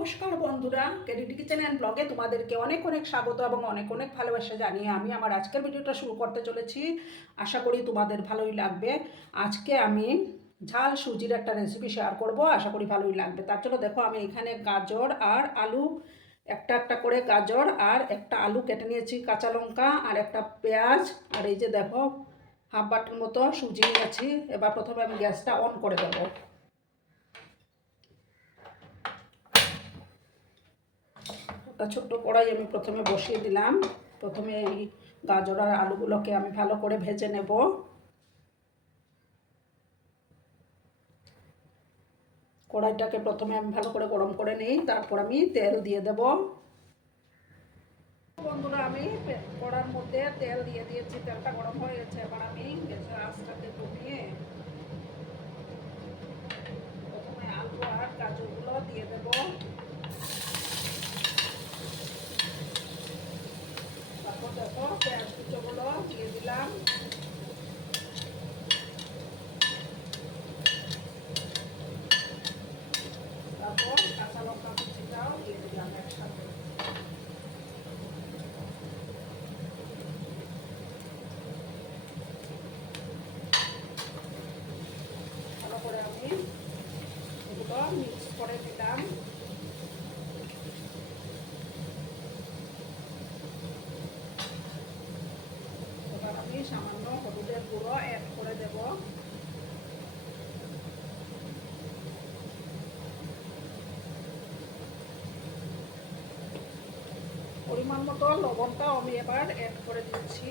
নমস্কার বন্ধুরা, KDD kitchen and ব্লগে তোমাদেরকে অনেক অনেক স্বাগত এবং অনেক অনেক ভালোবাসা জানিয়ে আমি আমার আজকের ভিডিওটা শুরু করতে চলেছি। আশা করি তোমাদের ভালোই লাগবে। আজকে আমি ঝাল সুজির একটা রেসিপি শেয়ার করব, আশা করি ভালোই লাগবে। তার জন্য দেখো, আমি এখানে গাজর আর আলু, একটা একটা করে গাজর আর একটা আলু কেটে নিয়েছি, কাঁচা লঙ্কা আর একটা পেঁয়াজ, আর এই যে দেখো হাফ বাটির মতো সুজি নিয়েছি। এবার প্রথমে আমি গ্যাসটা অন করে দেবো। একটা ছোট্ট কড়াই আমি প্রথমে বসিয়ে দিলাম। প্রথমে এই গাজর আর আলুগুলোকে আমি ভালো করে ভেজে নেব। কড়াইটাকে প্রথমে আমি ভালো করে গরম করে নিই, তারপর আমি তেল দিয়ে দেব। বন্ধুরা, আমি কড়ার মধ্যে তেল দিয়ে দিয়েছি, তেলটা গরম হয়ে গেছে। এবার আমি গ্যাসের আঁচটাকে কমিয়ে প্রথমে আলু আর গাজরগুলো দিয়ে দেব। তারপর দেখো পেঁয়াজ কুচোগুলো দিয়ে দিলাম। তারপর কাঁচা লঙ্কা কুচিটাও দিয়ে দিলাম একসাথে। ভালো করে আমি এগুলো মিক্স করে দিলাম। এবার আমি সামান্য হলুদের গুঁড়ো অ্যাড করে দেব। পরিমাণ মতো লবণটাও আমি এবার অ্যাড করে দিচ্ছি।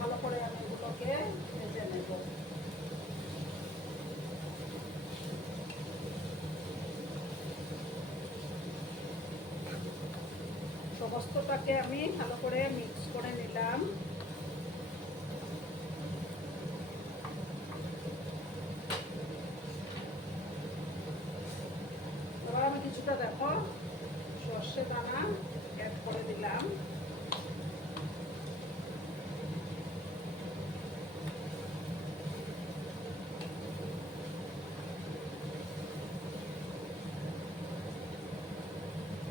ভালো করে আমি এগুলোকে ভেজে নেব। সমস্তটাকে আমি ভালো করে মিক্স করে নিলাম। এবার আমি কিছুটা দেখো সর্ষে দানা অ্যাড করে দিলাম।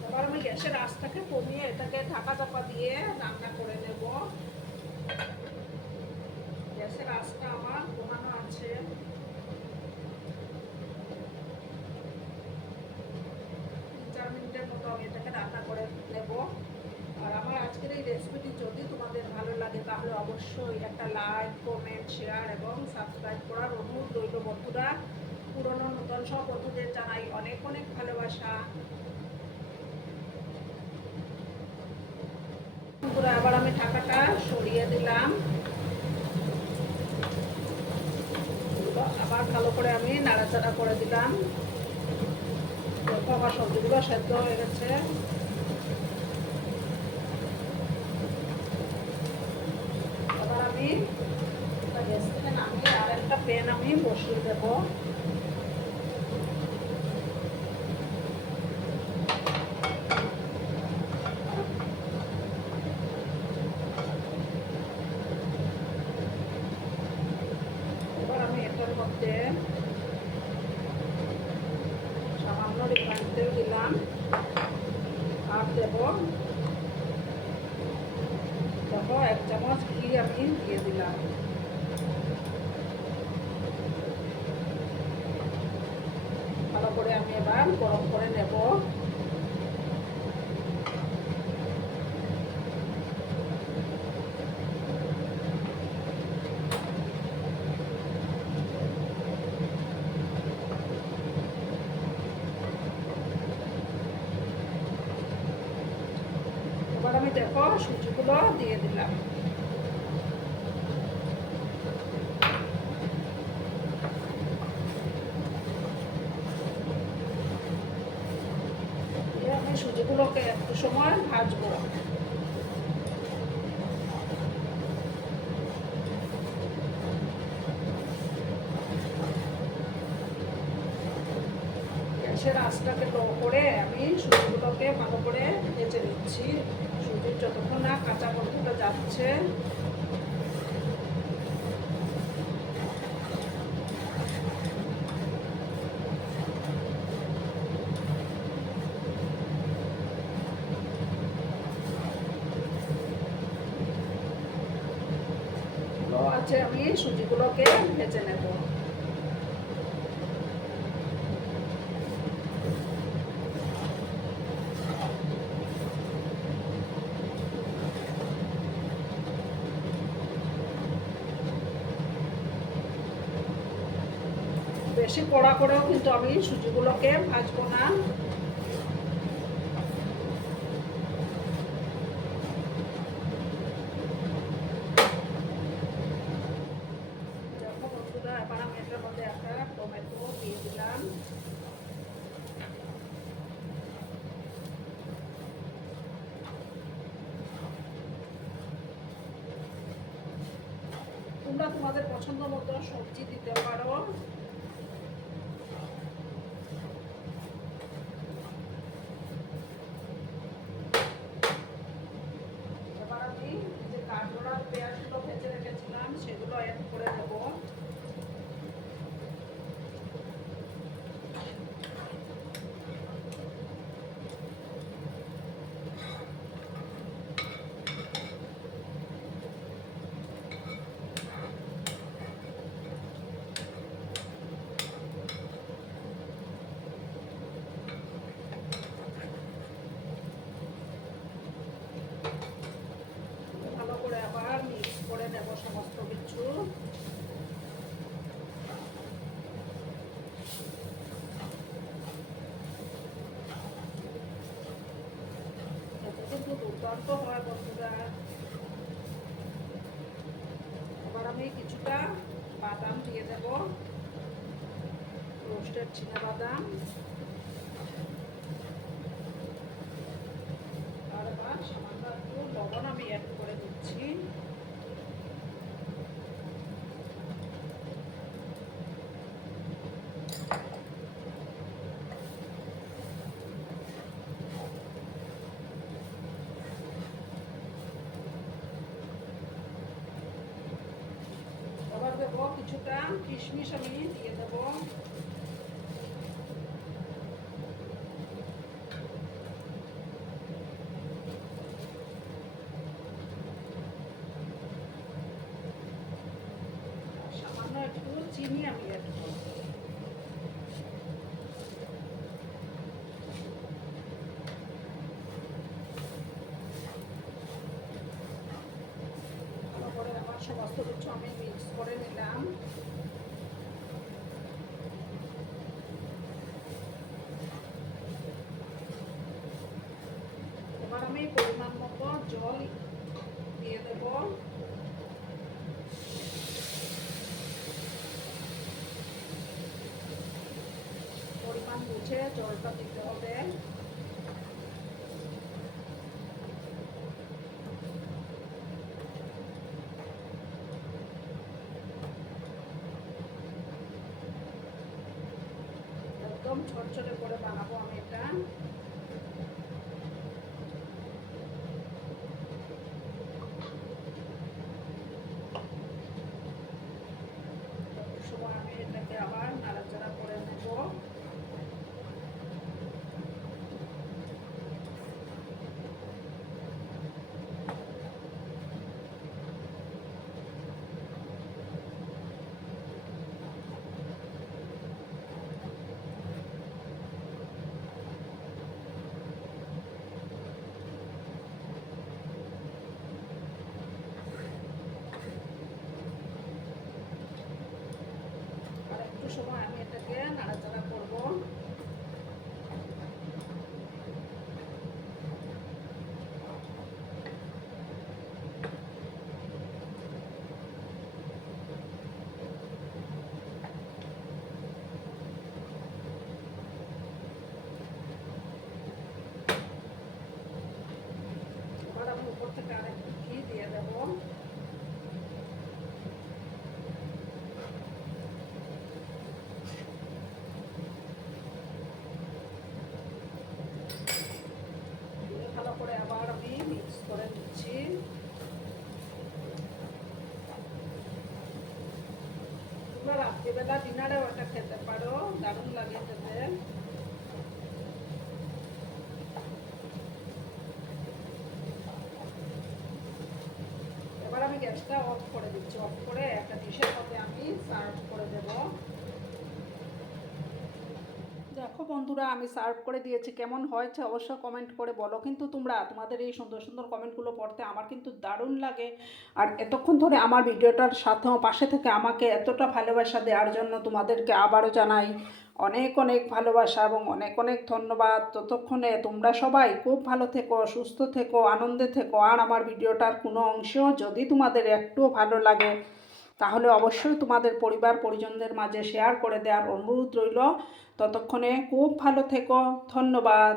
এবার আমি গ্যাসের আঁচটাকে কমিয়ে এটাকে ঢাকা চাপা দিয়ে রান্না করে নেব। গ্যাসের আঁচটা আমার কমানো আছে। 3-4 মিনিটের মতো আমি এটাকে রান্না করে নেব। আর আমার আজকের এই রেসিপিটি যদি তোমাদের ভালো লাগে তাহলে অবশ্যই একটা লাইক, কমেন্ট, শেয়ার এবং সাবস্ক্রাইব করার অনুরোধ রইল বন্ধুরা। পুরনো নতুন সব বন্ধুদের জানাই অনেক অনেক ভালোবাসা। বন্ধুরা, আবার আমি ঢাকাটা সরিয়ে দিলাম। আবার ভালো করে আমি নাড়াচাড়া করে দিলাম। দেখো আমার সবজিগুলো সেদ্ধ হয়ে গেছে। এবার আমি গ্যাস থেকে নামিয়ে আর একটা প্যান আমি বসিয়ে দেব। এবার আমি এটার মধ্যে সামান্য রিফাইন্ড তেল দিলাম আর দেব দেখো 1 চামচ ঘি আমি দিয়ে দিলাম। ভালো করে আমি এবার গরম করে নেব। এবার আমি দেখো সুজিগুলো দিয়ে দিলাম। আমি সুজিগুলোকে একটু সময় ভাজবো। গ্যাসের আঁচটাকে লো করে আমি সুজিগুলোকে ভালো করে ভেজে নিচ্ছি। সুজির যতক্ষণ না কাঁচা গন্ধটা যাচ্ছে আছে আমি সুজিগুলোকে ভেজে নেব। বেশি কড়া করেও কিন্তু আমি সুজিগুলোকে ভাজবো না। দেখো বন্ধুরা, এবার আমি এটার মধ্যে একটা টমেটো দিয়ে দিলাম। তোমরা তোমাদের পছন্দ মতো সবজি দিতে পারো। এবার আমি যে গাজর আর পেঁয়াজগুলো ভেজে রেখেছিলাম সেগুলো অ্যাড করে দেব। ভালো করে আবার মিক্স করে নেব সমস্ত কিছু। এতে কিন্তু দুর্দান্ত হয় বন্ধুরা। এবার আমি কিছুটা বাদাম দিয়ে দেব, রোস্টেড চীনাবাদাম। আর এবার সামান্য একটু লবণ আমি অ্যাড করে দিচ্ছি। এবার দেবো কিছুটা কিশমিশ আমি দিয়ে দেবো। সামান্য একটু চিনি আমি অ্যাড করবো। ভালো করে আমার সমস্ত কিছু আমি মিক্স করে নিলাম। এবার আমি পরিমাণ মতো জল দিয়ে দেব। পরিমাণ বুঝে জলটা দিতে হবে। একদম ঝরঝরে করে বানাবো আমি এটা। সময় আমি এটাকে আবার নাড়াচাড়া করে নেব। আর একটু সময় আমি এটাকে নাড়াচাড়া করব। এবার আমি উপর থেকে আরেকটু ঘি দিয়ে দেবো। ভালো করে আবার আমি মিক্স করে দিচ্ছি। তোমরা রাত্রিবেলা ডিনারেও এটা খেতে পারো, দারুণ লাগে খেতে। এবার আমি আমি গ্যাসটা অফ করে দিচ্ছি। অফ করে একটা ডিশের মধ্যে আমি সার্ভ করে দেব। দেখো বন্ধুরা, আমি সার্ভ করে দিয়েছি। কেমন হয়েছে অবশ্যই কমেন্ট করে বলো কিন্তু তোমরা। তোমাদের এই সুন্দর সুন্দর কমেন্টগুলো পড়তে আমার কিন্তু দারুণ লাগে। আর এতক্ষণ ধরে আমার ভিডিওটার সাথে পাশে থেকে আমাকে এতটা ভালোবাসা দেওয়ার জন্য তোমাদেরকে আবারও জানাই অনেক অনেক ভালোবাসা এবং অনেক অনেক ধন্যবাদ। ততক্ষণে তোমরা সবাই খুব ভালো থেকো, সুস্থ থেকো, আনন্দে থেকো। আর আমার ভিডিওটার কোনো অংশ যদি তোমাদের একটুও ভালো লাগে তাহলে অবশ্যই তোমাদের পরিবার পরিজনদের মাঝে শেয়ার করে দেওয়ার অনুরোধ রইল। ততক্ষণে খুব ভালো থেকো। ধন্যবাদ।